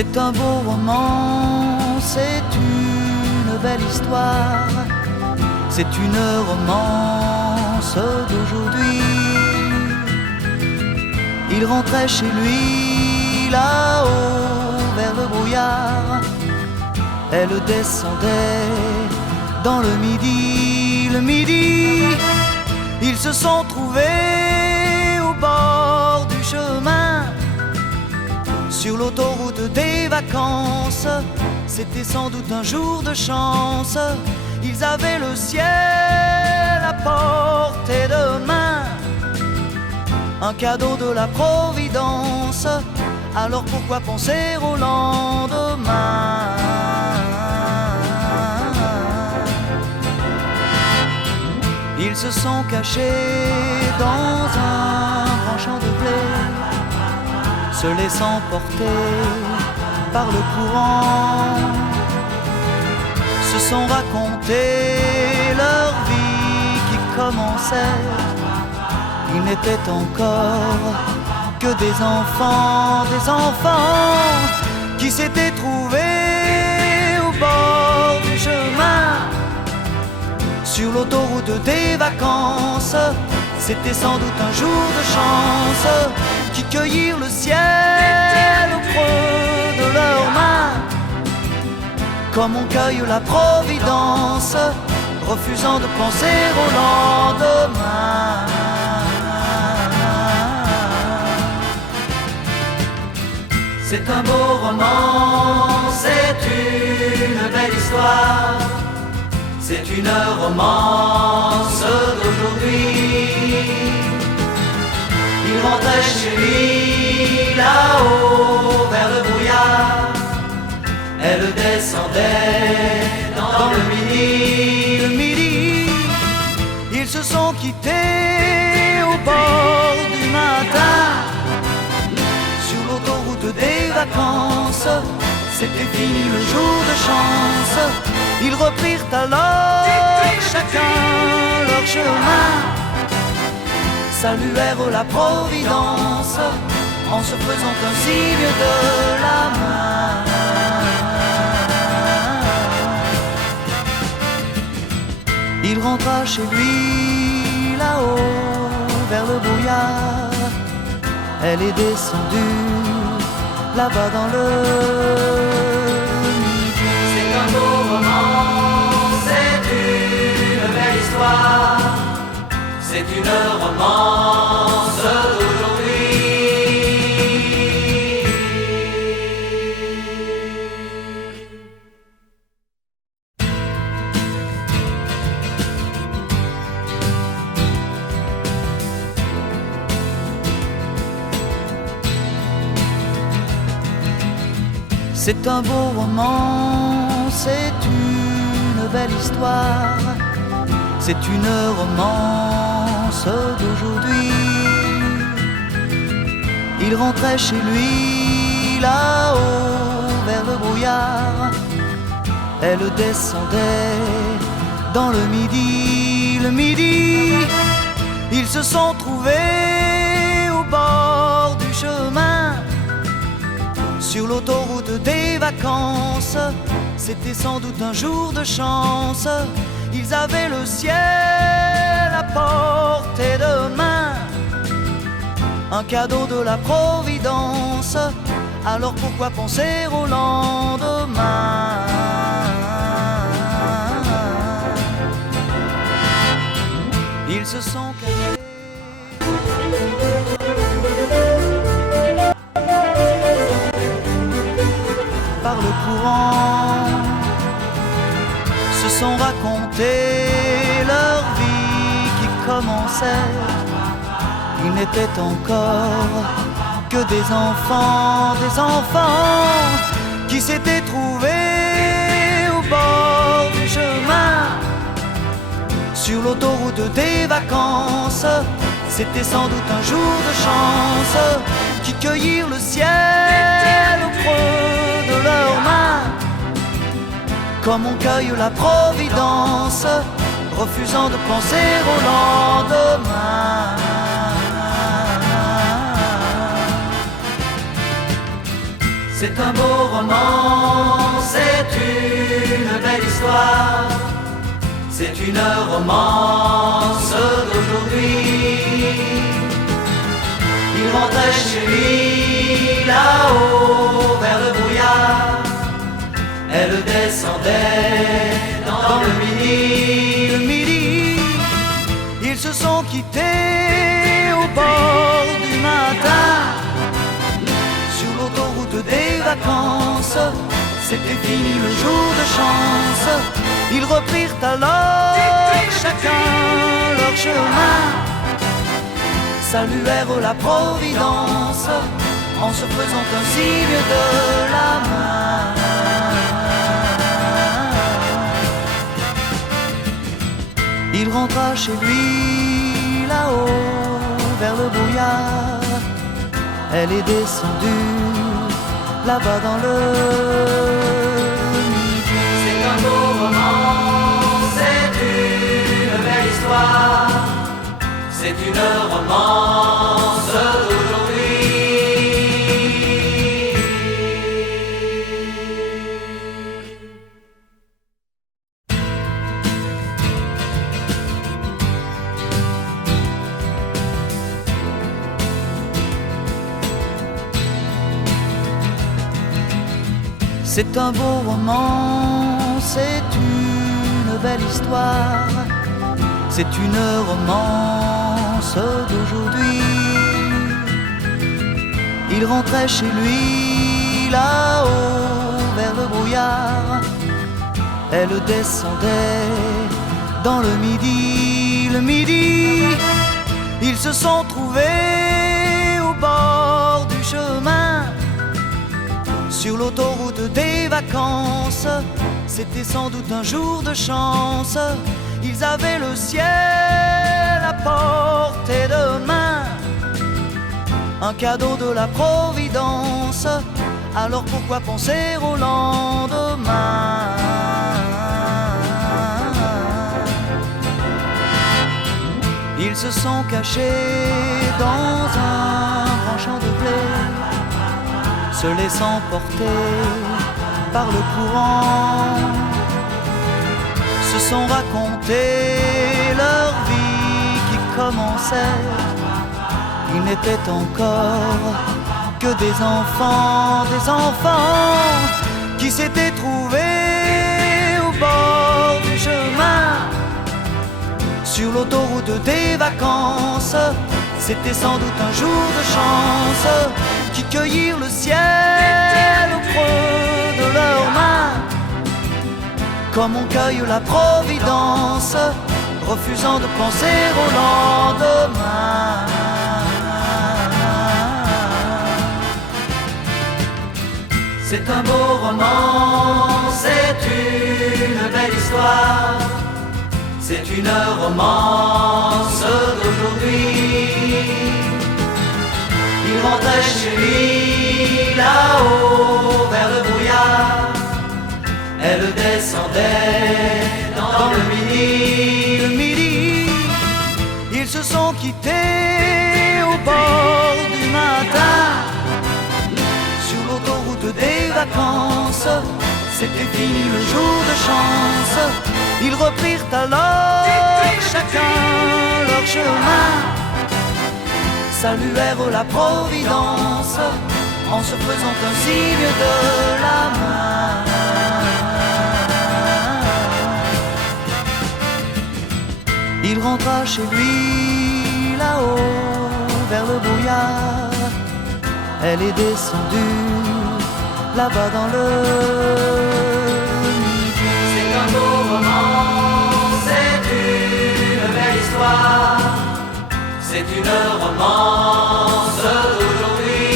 C'est un beau roman, c'est une belle histoire, c'est une romance d'aujourd'hui. Il rentrait chez lui là-haut vers le brouillard, elle descendait dans le midi, ils se sont trouvés au bord du chemin, sur l'autoroute des vacances. C'était sans doute un jour de chance, ils avaient le ciel à portée de main, un cadeau de la Providence, alors pourquoi penser au lendemain? Ils se sont cachés dans un grand champ de blé, se laissant porter par le courant, se sont raconté leur vie qui commençait. Ils n'étaient encore que des enfants qui s'étaient trouvés au bord du chemin, sur l'autoroute des vacances. C'était sans doute un jour de chance, qui cueillirent le ciel au creux de leurs mains, comme on cueille la Providence, refusant de penser au lendemain. C'est un beau roman, c'est une belle histoire, c'est une romance d'aujourd'hui. Il rentrait chez lui là-haut vers le brouillard, elle descendait dans le midi. Ils se sont quittés au bord du matin, sur l'autoroute des vacances. C'était fini le jour de chance, ils reprirent alors chacun leur chemin, saluèrent la Providence en se faisant un signe de la main. Il rentra chez lui là-haut vers le brouillard, elle est descendue là-bas dans le midi. C'est un beau roman, c'est une belle histoire, c'est une romance d'aujourd'hui. C'est un beau roman, c'est une belle histoire, c'est une romance d'aujourd'hui. Il rentrait chez lui là-haut vers le brouillard, elle descendait dans le midi. Ils se sont trouvés au bord du chemin, sur l'autoroute des vacances. C'était sans doute un jour de chance, ils avaient le ciel à portée de main, un cadeau de la Providence, alors pourquoi penser au lendemain? Ils se sont cachés par le courant, se sont raconté leur vie qui commençait. Ils n'étaient encore que des enfants qui s'étaient trouvés au bord du chemin, sur l'autoroute des vacances. C'était sans doute un jour de chance, qui cueillirent le ciel au creux de leurs mains, comme on cueille la Providence, refusant de penser au lendemain. C'est un beau roman, c'est une belle histoire, c'est une romance d'aujourd'hui. Il rentrait chez lui là-haut vers le brouillard, elle descendait dans le midi. Le midi, ils se sont quittés au bord du matin, sur l'autoroute des vacances. C'était fini le jour de chance. Ils reprirent alors chacun leur chemin, saluèrent la Providence en se faisant un signe de la main. Il rentra chez lui là-haut vers le brouillard, elle est descendue là-bas dans le midi. C'est un beau roman, c'est une belle histoire, c'est une romance d'aujourd'hui. C'est un beau roman, c'est une belle histoire, c'est une romance d'aujourd'hui. Il rentrait chez lui là-haut vers le brouillard, elle descendait dans le midi. Le midi, ils se sont trouvés au bord du chemin, sur l'autoroute des vacances. C'était sans doute un jour de chance, ils avaient le ciel à portée de main, un cadeau de la Providence. Alors pourquoi penser au lendemain? Ils se sont cachés dans un grand champ de blé, se laissant porter par le courant, se sont raconté leur vie qui commençait. Ils n'étaient encore que des enfants qui s'étaient trouvés au bord du chemin, sur l'autoroute des vacances. C'était sans doute un jour de chance, qui cueillirent le ciel au creux de leurs mains, comme on cueille la Providence, refusant de penser au lendemain. C'est un beau roman, c'est une belle histoire, c'est une romance d'aujourd'hui. Il rentrait chez lui là-haut vers le brouillard, elle descendait dans le midi. Le midi, ils se sont quittés au bord du matin, sur l'autoroute des vacances. C'était fini le jour de chance. Ils reprirent alors chacun leur chemin, saluèrent la Providence en se faisant un signe de la main. Il rentra chez lui là-haut vers le brouillard, elle est descendue là-bas dans le midi. C'est un beau roman, c'est une belle histoire, c'est une romance d'aujourd'hui.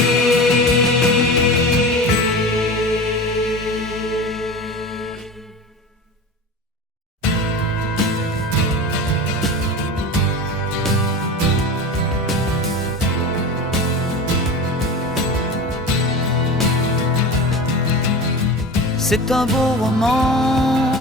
C'est un beau roman,